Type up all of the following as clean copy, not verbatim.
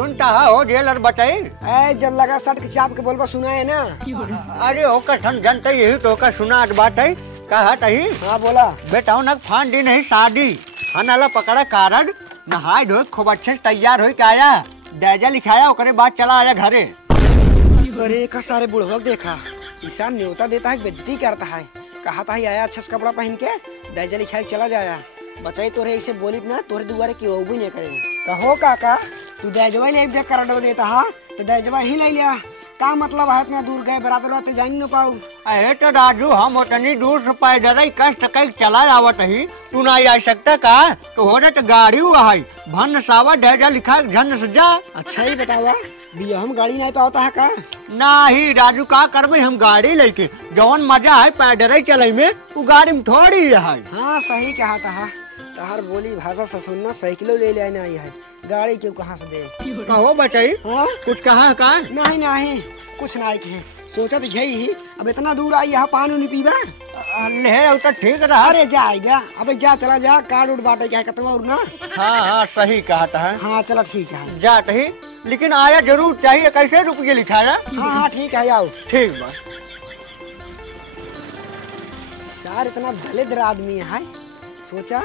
सुनता हो जेलर बताई। जब लगा सट के चाप के बोलबा सुना है ना। अरे होकर जनता यही तो का सुना बात है कहा तही। हाँ बोला बेटा न फान दी नहीं शादी हनाला पकड़ा कारण नहाय धोए खूब अच्छे से तैयार हो के आया डैजा लिखाया ओकरे बाद चला आया घरे। अरे का सारे बुढ़वा देखा ईशान न्योता देता है बेइज्जती करता है। कहा था आया अच्छा से कपड़ा पहन के डैजा लिखाया चला जाया। बताई तोरे ऐसे बोली ना तोरे दुआरे की वो भी नहीं करे। कहो काका तू दैजवा ले कर देता हा तो दैजवा ही ले लिया। का मतलब है इतना दूर गए बराबर जान न पाऊ। अरे तो राजू हम उतनी दूर से पैदल कष्ट कई चला आवत ही तू ना आ सकता का तो हो रहा तो गाड़ी हुआ है भन सावा ढेजा लिखा झन से जा। अच्छा ही बतावा बिया हम गाड़ी नहीं पाता है का नहीं राजू का करबे हम गाड़ी लेके जौन मजा है पैदल चले में वो गाड़ी में थोड़ी है। हाँ सही कहा था तहार बोली भाषा से सुनना साइकिलो ले ले नहीं है गाड़ी क्यों कहाँ से दे। कहो बचाई हाँ कुछ कहा का नहीं नहीं कुछ नहीं कहे सोचा तो यही ही अब इतना दूर आई यहाँ पानी नहीं पीवा ले तो ठीक रहा। अरे जाएगा अबे जा चला जा कार्ड उड़ बांटे क्या कहता और ना। हाँ सही कहा था। हाँ चलो ठीक है जाते ही लेकिन आया जरूर चाहिए कैसे रुपये लिखाया। हाँ ठीक है आओ ठीक बस सार इतना दलित आदमी है सोचा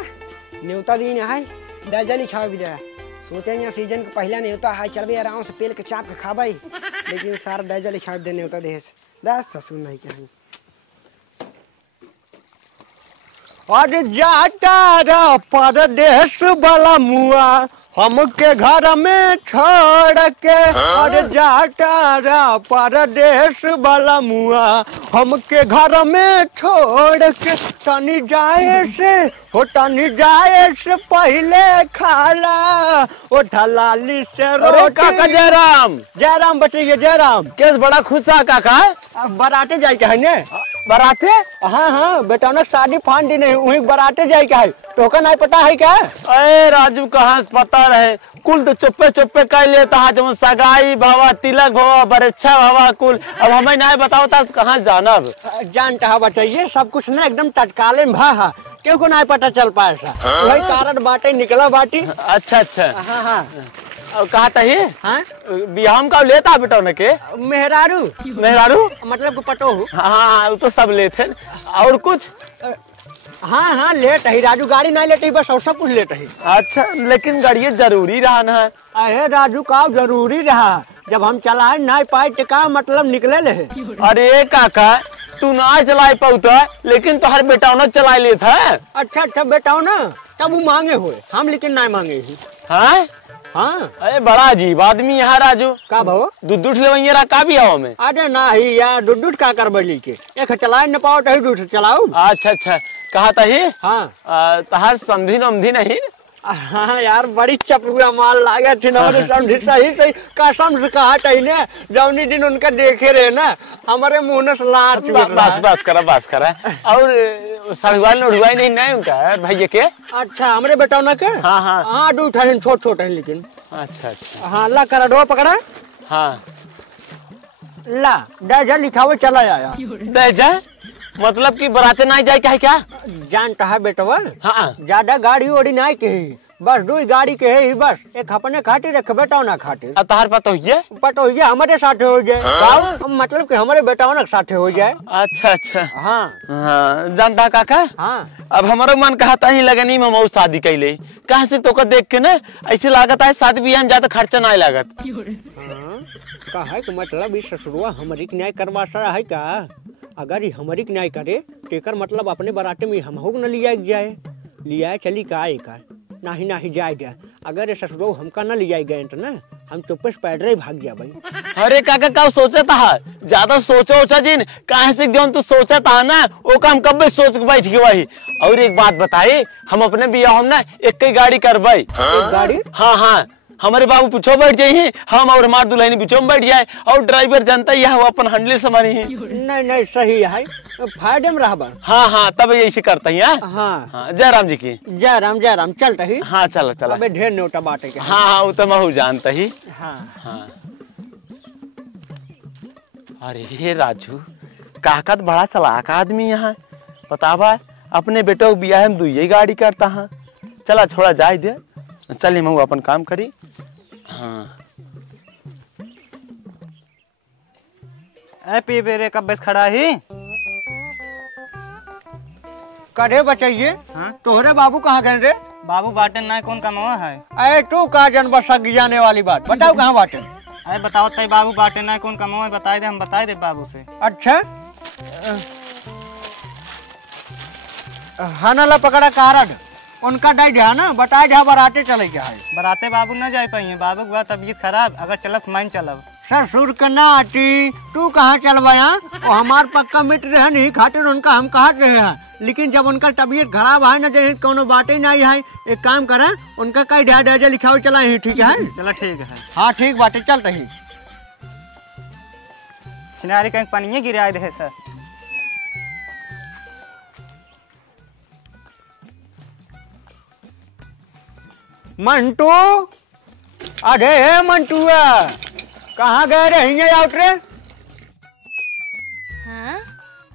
न्योता दिन है दैजा लिखा भी दे सोचा यहाँ सीजन के पहला न्योता है चलबे आराम से पेल के चाप के खाबे लेकिन सार दैजा लिखा दे न्योता दे ससुर नहीं कहीं। अरे जाता रा परदेश वाला मुआ हमके घर में छोड़ के। अरे जाता रा परदेश वाला मुआ हमके घर में छोड़ के तनी जाए से पहले खाला ओ ढलाली से रोटी। काका जयराम बचिए जयराम केस बड़ा खुश है काका। बराते जाए के है ने बराते। हाँ बेटा ना शादी फान दी नहीं वही बराते जाए के है टोका नहीं पता है क्या। अरे राजू कहाँ से पता रहे कुल तो चुप्पे कर लेता है जब सगाई भावा तिलक भावा बरच्छा भावा कुल अब हमें नहीं बताओ था कहाँ जाना। जानता है बताइए सब कुछ ना एकदम तत्काले में भा क्यों को नहीं पता चल पाए वही कारण बाटे निकला बाटी। अच्छा हाँ और कहा था ये हाँ बिहाम का लेता बेटा न के मेहरारू मतलब पटो। हाँ वो तो सब लेते और कुछ। हाँ लेट है राजू गाड़ी नहीं लेते बस और सब कुछ लेट है। अच्छा लेकिन गाड़ी जरूरी रहा ना। अरे राजू का जरूरी रहा जब हम चलाए नहीं पाए तो का मतलब निकले ले। अरे काका तू ना चला पाता लेकिन तो हर बेटा न चला लेता है। अच्छा बेटा ना तब वो मांगे हुए हम लेकिन नहीं मांगे ही। हाँ अरे बड़ा अजीब आदमी यहाँ राजू का भाव दूध ले का भी आओ में। अरे नहीं यार दूध का कर बली के एक चलाए न पाओ तो दूध चलाओ। अच्छा कहा था ही। हाँ तहार समझी नमधी नहीं। हाँ यार बड़ी चपलुआ माल लागे थी ना सही कसम से कहा था ने जौनी दिन उनका देखे रहे ना हमारे मुंह से लार बस करा और सड़ुआई उड़वाई नहीं उनका भैया के। अच्छा हमारे बेटा ना के हाँ दूठ है छोट है लेकिन। अच्छा हाँ ला करा दो पकड़ा। हाँ ला दैजा लिखावे चला आया। दैजा मतलब कि बराते नहीं जाए क्या जानता है बेटवा। हाँ ज्यादा गाड़ी ओड़ी नहीं के बस दो गाड़ी के है बस एक अपने खाते रखे बेटा ना खाते। तार पता हो हमारे साथ हो जाए मतलब कि हमारे बेटा ना साथ हो जाए। अच्छा हाँ जानता काका। हाँ अब हमारा मन कहता ही लगनी मैं शादी कैले कहा से तो देख के ना ऐसे लागत है शादी ब्याह में ज्यादा खर्चा नहीं लागत। का है मतलब इस ससुरुआ हमारी न्याय करवा रहा है का अगर ये हमारी न्याय करे तेकर मतलब अपने बराते में हम न लिया चली का नहीं जाएगा अगर ये ससुरो हमका न लिया गए तो ना हम चुप्पे से पैदल ही भाग गया भाई। अरे काका का सोचा था ज्यादा सोचा जिन कहा से जो तू सोचा था ना वो काम कब सोच के बैठ गई। और एक बात बताई हम अपने बियाह हम ना एक ही गाड़ी करवाई। गाड़ी हाँ हमारे बाबू पीछे बैठ जाइए हम और हमारे दुल्हन पीछे में बैठ जाए और ड्राइवर जनता ही है वो अपन हैंडल संभाली है। नहीं सही है फायदे में रहा। हाँ तब ऐसे करते हैं। हाँ जयराम जी की जयराम चलता ही। हाँ चलो अबे ढेर न्योता बाटे के। हाँ वो तो मैं जानता ही। हाँ अरे राजू काका तो बड़ा चलाक आदमी यहाँ बतावा अपने बेटो को बियाह में दुई गाड़ी करता है। चला छोड़ा जाए दे चलिए मैं अपन काम करी। हाँ ए पी बेरे कब बस खड़ा ही। करे बचाइए। हाँ तोहरे बाबू कहाँ गए रे? बाबू बाटे ना कौन कमावा है। अरे तू कहा जनबा सग जाने वाली बात बताओ कहाँ बाटे? अरे बताओ तई बाबू बाटे ना कौन कमावा बताए दे, हम बताए दे बाबू से। अच्छा हनला पकड़ा कारड उनका डाई ध्या ना बताए ध्या बराते चले क्या है। बराते बाबू न जा पाइए, बाबू के बाद तबीयत खराब, अगर चलब माइन चलब। ससुर का ना आती तू कहाँ चलवा यहाँ? वो हमार पक्का मित्र रहे नहीं खातिर उनका हम कहा रहे हैं, लेकिन जब उनका तबीयत खराब है ना जैसे कोनो बात ही नहीं है, एक काम करा उनका कई ढा ढा लिखा चला ही ठीक है। चलो ठीक है। हाँ ठीक बात चल रही। चिनारी कहीं पानी गिरा दे सर। मंटू अरे हे मंटुआ कहाँ गए रे? हिंगे आउट रे। हाँ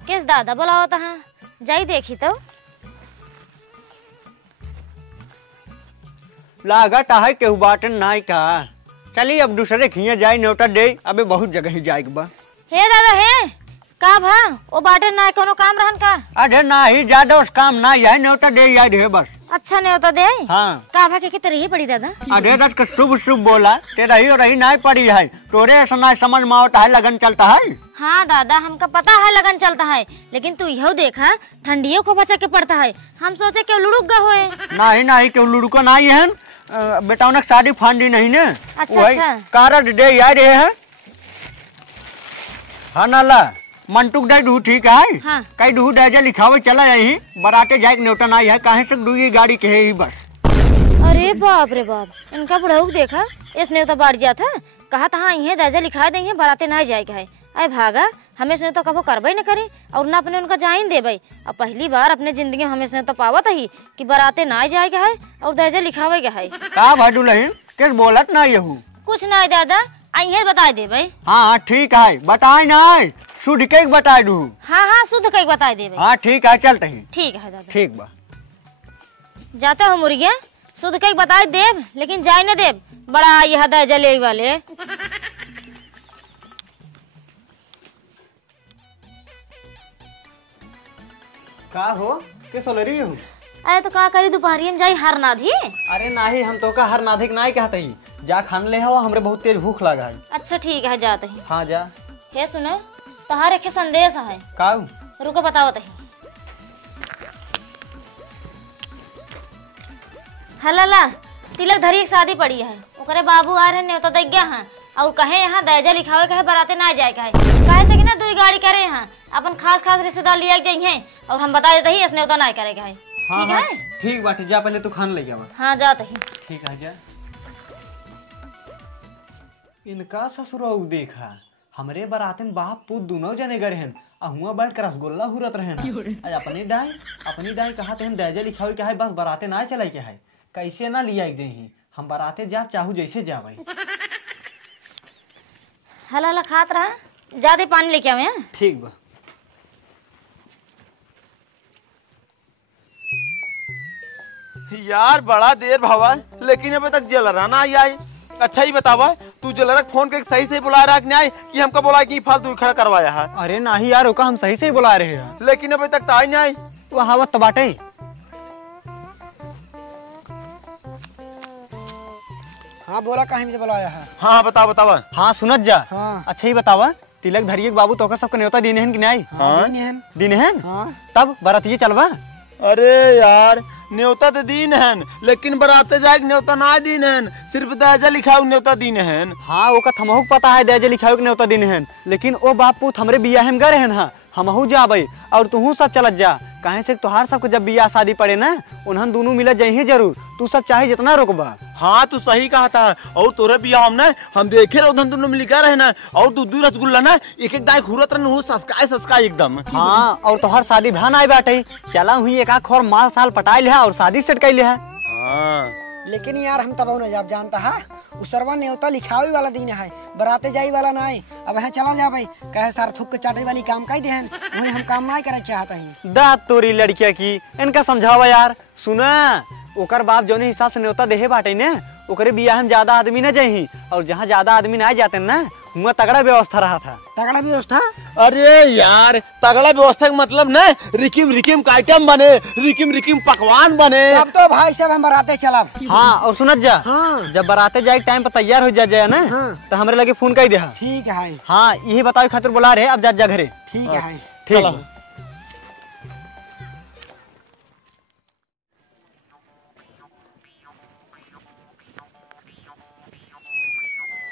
किस दादा बुलाओ तहाँ जाई देखी तो। लागत है केहू बाटन नाई का। चलिए अब दूसरे खिया जाए न्योता दे, अबे बहुत जगह ही जाए बा। हे दादा हे का भा ओ बाटे ना कोनो काम रहन का? अरे ना ही ज्यादा उस काम ना है, न्योता दे याद है बस। अच्छा नहीं होता दे। हाँ का भा के तरह ही पड़ी दादा। अरे रस का शुभ शुभ बोला तेरा ही और ही नहीं पड़ी है, तोरे ऐसा ना समझ में आता है लगन चलता है। हाँ दादा हमका पता है लगन चलता है, लेकिन तू यह देखा ठंडियों को बचा के पड़ता है। हम सोचे क्यों लुढ़क गा होए। नहीं क्यों लुढ़को नहीं है, बेटा उन्हें शादी फांदी नहीं ने। अच्छा अच्छा कारड दे याद है। हाँ नाला मंटुक दे दू ठीक है। हाँ। कई दू दे लिखावे चला यही बराते जाए न्योता नहीं है, काहे से दूगी गाड़ी के ही बस। अरे बाप रे बाप, इनका बुढ़ाऊ देखा इसने तो बाढ़ जा था, कहा था हाँ ये दर्जा लिखा देंगे बराते ना जाएगा है। अरे भागा हमें इसने तो कबो करबे न करे और ना अपने उनका जाइन देबे। अब पहली बार अपने जिंदगी में हमें इसने तो पावत ही कि बराते ना जाएगा है और दर्जा लिखावे है। का भाडू लहिन किस बोलत ना यहू? कुछ नहीं दादा आई बता दे भाई। हाँ ठीक है बताए ना शुद्ध के बता दू। हाँ हाँ शुद्ध कई बता दे भाई। हाँ ठीक है चल रही। ठीक है दादा ठीक बा। जाता हो मुर्गिया शुद्ध कई बता देव, लेकिन जाए न देव बड़ा यह दर्जा ले वाले। का हो के सोलरी हो? अरे तो का करी दोपहरी में जाई हर नाधी। अरे नाही हम तो का हर नाधिक नहीं कहते ही, जा खान ले हो, हमरे बहुत तेज भूख लगा है। अच्छा ठीक है जाते ही। हाँ जा। हे सुने तहार एक संदेश है। का? रुको बताओ तही। हला तिलक धरी एक शादी पड़ी है, ओकरे बाबू आ रहे न्योता दे गया है और कहे यहाँ दर्जा लिखावे कहे बराते ना जाए कहे से कि ना दो गाड़ी करे यहाँ अपन खास रिश्तेदार लिया जाइए और हम बता देते ही इसने ना करेगा है। हाँ, ठीक है ठीक बाटी जा पहले तू खान ले जावा। हाँ जाते ही। ठीक है जा। इनका ससुर देखा हमरे बरातन बाप पुत दोनों जने गए हैं, हुआ बैठ कर रसगुल्ला हुरत रहे हैं। अपनी दाई कहा थे दर्जा लिखावे क्या है बस बराते ना चले क्या है, कैसे ना लिया एक जही हम बराते जा चाहू जैसे जावे। हला खात रहा ज्यादा पानी लेके आवे। ठीक बा। यार बड़ा देर भावा लेकिन अभी तक जलरा ना आई। अच्छा ही बतावा तू जलरा फोन के सही से बुला रहा नहीं कि हमको बोला कि फालतू खड़ा करवाया है? अरे नहीं यार ओका हम सही से ही बुला रहे हैं, लेकिन अभी तक तो आई नहीं। वो हावत तो बाटे। हाँ बोला कहीं मुझे बुलाया है। हाँ बतावा। हाँ सुनत जा। हाँ। अच्छा ही बतावा तिलक धरिए बाबू तो सबको न्योता देने हैं कि नहीं? हाँ दिन है हाँ। तब बरातिये चलवा। अरे यार न्योता तो दीन है लेकिन बराते जाए न्योता ना दीन है, सिर्फ दर्जा लिखाऊ न्योता दीन है। हाँ वो थमहू पता है दर्जा लिखाऊ के न्योता दिन है, लेकिन ओ बापू हमरे बिया हम गए हैं हमहू जाबे और तू सब चलत जा। कहे से तोहार सबको जब बियाह शादी पड़े ना उन्हन दोनों मिलत जाइए जरूर, तू सब चाहे जितना रोकबा। हाँ तू सही कहा था। और तोरे बियाह हम ना हम देखे रहे उधन दोनों मिलकर रहे ना, और दूध रसगुल्ला ना एक दाई खुरत रहे सस्काए एकदम। हाँ और तोहार शादी भ्यान आए बाटे चला हुई एक आख और माल साल पटाई ले और शादी सेट कैले है। हाँ लेकिन यार हम तब न जब जानता है उसरवा न्योता लिखावे वाला दिन है, बराते जाई वाला ना है। अब यहाँ चला जा भाई कहे सार थुक के चाटे वाली काम कही देहन वही हम काम नहीं करे चाहता ही। दात तोरी लड़किया की इनका समझावा यार। सुना ओकर बाप जौने हिसाब से न्योता देहे बाटे ने ओकरे बियाह में ज्यादा आदमी न जाही, और जहाँ ज्यादा आदमी ना जाते ना हुआ तगड़ा व्यवस्था रहा था। तगड़ा व्यवस्था। अरे यार तगड़ा व्यवस्था का मतलब ना रिकिम रिकिम का आइटम बने, रिकिम रिकिम पकवान बने। अब तो भाई सब हम बराते चला। हाँ और सुनत जा, हाँ। जब बाराते जाए टाइम पर तैयार हो जाए ना, हाँ। तो हमरे लगे फोन कर दे। ठीक है। हाँ यही बतावे खातिर बोला रहे, अब जा घरे। ठीक है। ठीक।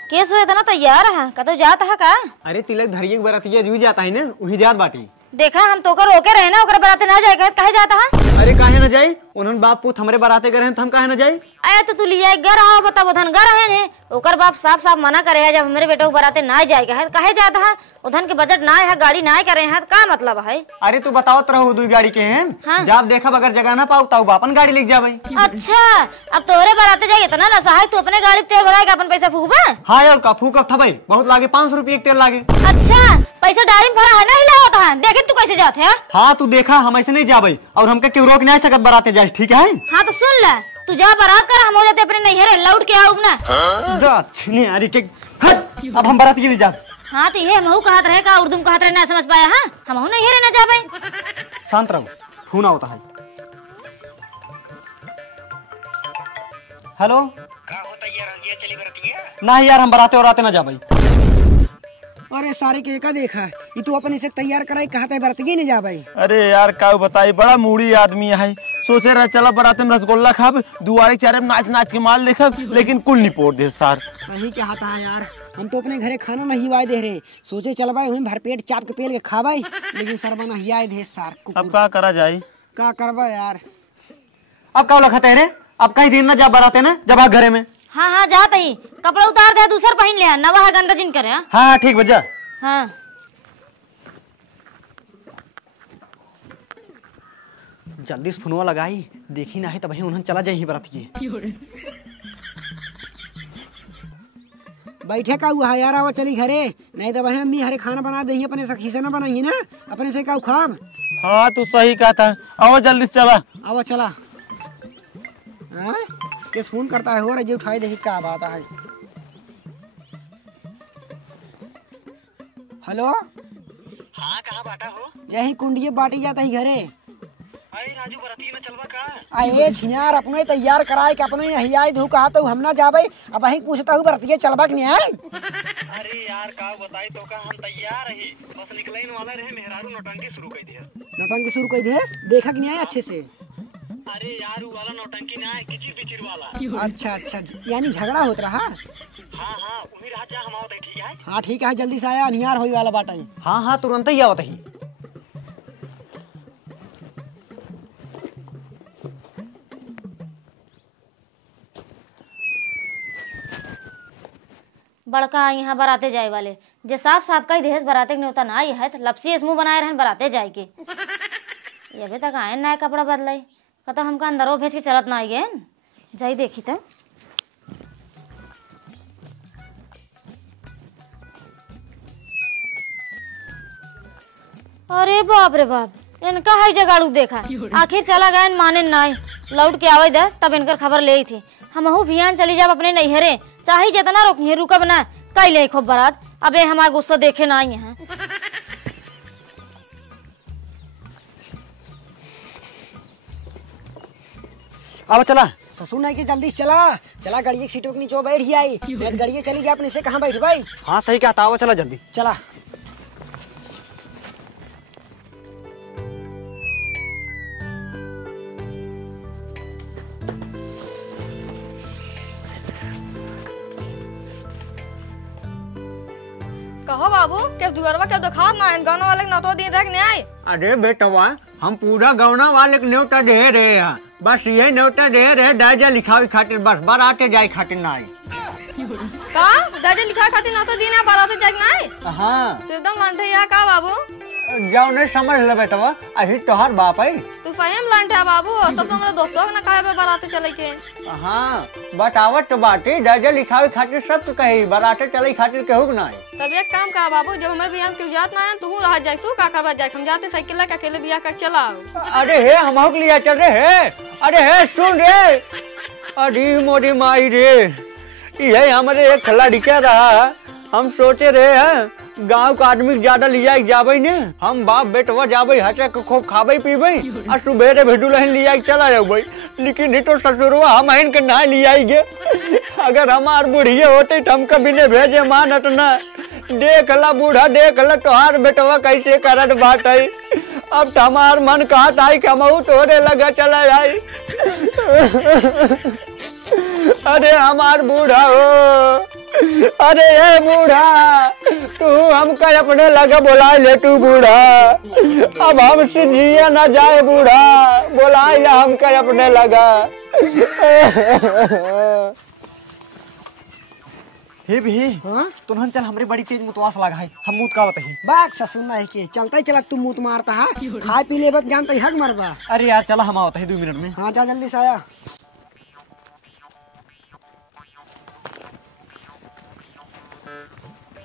केस हुआ था ना तैयार है का तो जाता है का। अरे तिलक धरिए के बरातिया जू जाता है ना, वही जात बाटी। देखा हम तो रोके रहे ना, ओकरा बराते ना जाए कहे जाता है। अरे काहे न जाई, उन्होंने बाप पूत हमरे बराते गए हैं तो हम काहे न जाई। आया तो तू लिया घर आओ बता बधन घर है ओकर बाप साफ साफ मना करे है, जब हमारे बेटो को बराते ना जाएगा है कहे जाता है। उधन के बजट ना है, गाड़ी ना करे है, का मतलब है। अरे तू बताओ तो रहो, 2 गाड़ी के हैं। हाँ। जब देखा अगर जगह ना पाऊ तो अपन गाड़ी लेके जा भाई। अच्छा अब तोरे बराते जाए इतना ना सहाय, तू अपने गाड़ी तेल भराएगा अपन पैसा फूकबा। हाँ यार का फूक था भाई, बहुत लागे 500 रुपये तेल लागे। अच्छा पैसा डायरी में भरा है ना, हिला होता है देखे तू कैसे जाते है। हाँ तू देखा हम ऐसे नहीं जा भाई, और हमके क्यों रोक नहीं सकत बराते जाए, ठीक है। हाँ तो सुन ले, तू जा बारात कर, हम हो जाते अपने नैहरे लौट के आऊग ना। अब हम बारात नहीं जा। हाँ तो ये महू कहत रहे का उर्दू में कहत रहे ना समझ पाया। हाँ हम नैहरे ना जाबे। शांत रहो, फोन होता है। हेलो नहीं यार, हम बराते और आते ना जा भाई। अरे सारे के का देखा ये तू अपन इसे तैयार कराई, कहता है बराती नहीं जा भाई। अरे यार का बताई, बड़ा मूडी आदमी है। सोचे रहे चला बराते में रसगुल्ला खाब, दुआरे चारे में नाच नाच के माल देखब, लेकिन कुल नहीं पोड़ दे सार। सही क्या हाथा है यार, हम तो अपने घरे खाना नहीं वाय दे रहे, सोचे चल भाई वहीं भरपेट चाप के पेल के खा भाई, लेकिन सरबा नहीं आए दे सार। अब का करा जाए, का करबा यार। अब क्या लखत है रे, अब कहीं दिन ना जा बराते ना, जब आ घरे में। हाँ हाँ जात ही, कपड़ा उतार दे दूसर पहन ले, नवा है गंदा जिन करे। हाँ ठीक बजा। हाँ जल्दी से फोनवा लगाई, देखी ना है तब उन्हें चला जाए बरातिए। बैठे का हुआ यार, आवा चली घरे, नहीं तो वही अम्मी हरे खाना बना दही, अपने सखी से ना बनाई ना, अपने से का खाब। हाँ तू सही कहता, आओ जल्दी से चला। आवा चला। किस फोन करता है, हो रहा उठाई देखी क्या बात है। हेलो हाँ कहाँ बाटा हो? यही कुंडिये बाटी जाता ही घरे। अरे राजू बराती में चलवा का? अरे छियार अपने तैयार कराए के अपने यही आई धू कहा तो हम ना जाबे, अब वही पूछता हूँ बराती चलबा कि नहीं है। अरे यार का बताई तो का हम तैयार रही, बस निकले वाला रहे, मेहरारू नौटंकी शुरू कर दिया। नौटंकी शुरू कर दिया, देखा कि नहीं है अच्छे से। अरे यार वो वाला नौटंकी ना है, किचिर पिचिर वाला। अच्छा अच्छा, यानी झगड़ा होता रहा। हाँ हाँ वही रहा जा, हम आओ ठीक है। हाँ ठीक है, जल्दी से आया, अनियार होई वाला बाटा ही। हाँ हाँ तुरंत ही आवत ही। बड़का यहाँ बराते जाए वाले जे साफ साफ का देश बराते के न्योता ना आई है, तो लपसी मुंह बनाए रहन बराते जाए के। ये अभी तक आए नया कपड़ा बदलाई, कता हमका अंदरो भेज के चलत ना आई गए जाई देखी तो। अरे बाप रे बाप, इनका हाई जगाड़ू देखा, आखिर चला गए माने नाई, लौट के आवे दे तब इनकर खबर ले थी। हमहू भियान चली जाब अपने नैहरे, चाहे जितना रोकिए रुकब ना, कई ले खूब बारात। अबे हमारा गुस्सा देखे ना आई है। अब चला ससुर नहीं कि जल्दी से चला, चला गाड़ी की सीटों के नीचे बैठ ही आई, गाड़ी चली गया अपने से कहाँ बैठ भाई। हाँ सही कहता, आओ चला जल्दी चला। कहो बाबू के दुगरवा के दिखा ना, इन गानों वाले नौतो दिन रख नहीं आए। अरे बेटवा हम पूरा गौना वाले के न्योता दे रहे हैं, बस ये न्योता दे रहे दाजा लिखावी खातिर, बस बाराते जाए खातिर ना आई। का दादा लिखा खातिर नौतो दिन है, बारात जाग ना आए। हाँ तो एकदम लंठे या का बाबू, जाओ नहीं समझ ले बेटवा, अभी तोहार बाप है। तू फहिम लंठे है बाबू, तब तो हमारे दोस्तों ने कहा पे बाराते चले के। हाँ बतावत तो बाटी, दाजा लिखावी खातिर सब तो कही, बाराते चले खातिर कहू ना आई। तब एक काम कर बाबू, जब हमारे बियाह क्यों जात ना है, तू रह जाए, तू का करवा जाए, हम जाते साइकिल लेकर अकेले बियाह कर चला। अरे हे हम के लिया चल रहे है, अरे हे सुन रे, अरे मोरी माई रे, ये हमारे एक खिलाड़ी क्या रहा, हम सोचे रहे हैं गांव का आदमी ज्यादा लिया जाबे ने, हम बाप बेटवा जाबे हटे के खूब खाबे पीबे आ सुबेरे भेडू लहन लिया चला जाबे, लेकिन नहीं तो ससुरवा हम हन के ना लिया गे। अगर हमार बुढ़िए होते तो हम कभी ने भेजे मानत ना। देख ला बूढ़ा, देख ला तोहार बेटवा कैसे करत बात है। अब तो हमार मन कहता है कि हम तोरे लगा चला जाए। अरे हमार बूढ़ा हो, अरे ये बूढ़ा तू हमका अपने लगे बुला ले। तू बूढ़ा अब हमसे जिया ना जाए, बूढ़ा बुला ले हमका अपने लगा। हे भी हाँ तुमहन चल हमरे बड़ी तेज मुतवास लगा है, हम मुत का बताही। बाग ससुर ना है के चलता ही चला, तू मुँह मारता है खाए पी ले बस जानता ही हक मरबा। अरे यार चला हम आवत है 2 मिनट में। हाँ जा जल्दी से आया।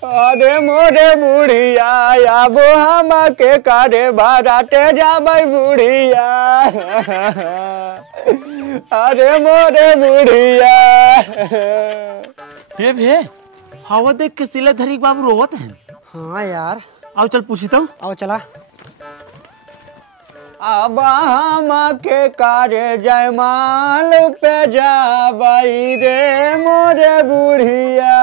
अरे मोरे बुढ़िया आबो हम के कारे बाराते जाबै बुढ़िया। अरे मोरे बुढ़िया। हे भे हवा देख के सिले धरी बाबू रोवत है। हाँ यार आओ चल पूछी तो। आओ चला। अब हम के कारे जयमाल पे जाबई रे मोरे बुढ़िया।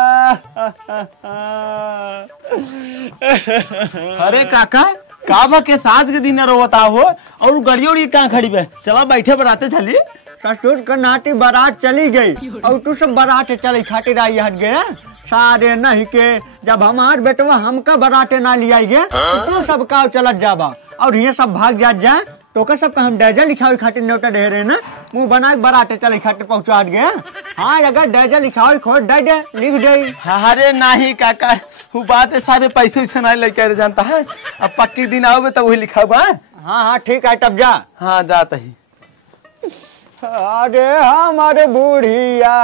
अरे काका काबा के साँझ के दिन रोवता हो और गड़िया उड़ी कहाँ खड़ी बे, चला बैठे बराते चली। ससुर का नाटी बारात चली गई और तू सब बारात चले खातिर आई हट गए सारे नहीं के। जब हमार बेटवा हमका बाराते ना लिया गए तो सब का चलत जाबा और ये सब भाग जात जाए तो का सब का हम डैजल लिखावे खातिर न्योता दे रहे ना, मुंह बना के बाराते चले खातिर पहुंचा गए। हाँ अगर डैजल लिखावे खोज दे दे लिख जाई। अरे नहीं काका वो बात है सारे पैसे से नहीं लेकर जानता है, अब पक्की दिन आओगे तो वही लिखा हुआ। हाँ हाँ ठीक है तब जा। हाँ जाता ही। अरे हमारे बुढ़िया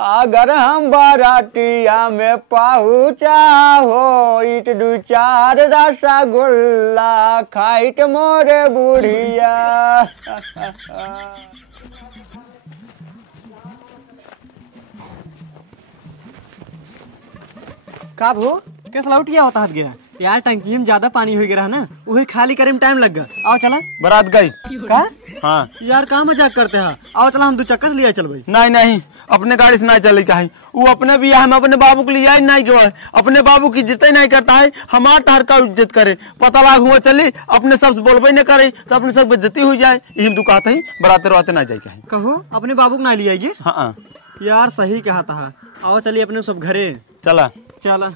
अगर हम बारातिया में पहुँचा हो इत 2-4 रसगुल्ला खाइत मोरे बुढ़िया। का भो कैसा लौटिया होता हट गया यार, टंकी में ज्यादा पानी हो गया है ना, वही खाली करे में टाइम लग गया। आओ चला। बारात गई का हाँ यार का मजाक करते हैं। आओ चला हम 2 चक्कर लिया चल भाई। नहीं नहीं अपने गाड़ी से नहीं चले है, वो अपने भी हम अपने बाबू के लिए आई नहीं गए, अपने बाबू की इज्जत ही नहीं करता है, हमार तार का इज्जत करे। पता लाग हुआ चली अपने सबसे बोलबे न करे तो अपने सब बेइज्जती हो जाए, यही दुकाते ही बराते रहते ना जाए। कहो अपने बाबू को ना लिया हाँ यार, सही कहा था। आओ चलिए अपने सब घरे चला चला।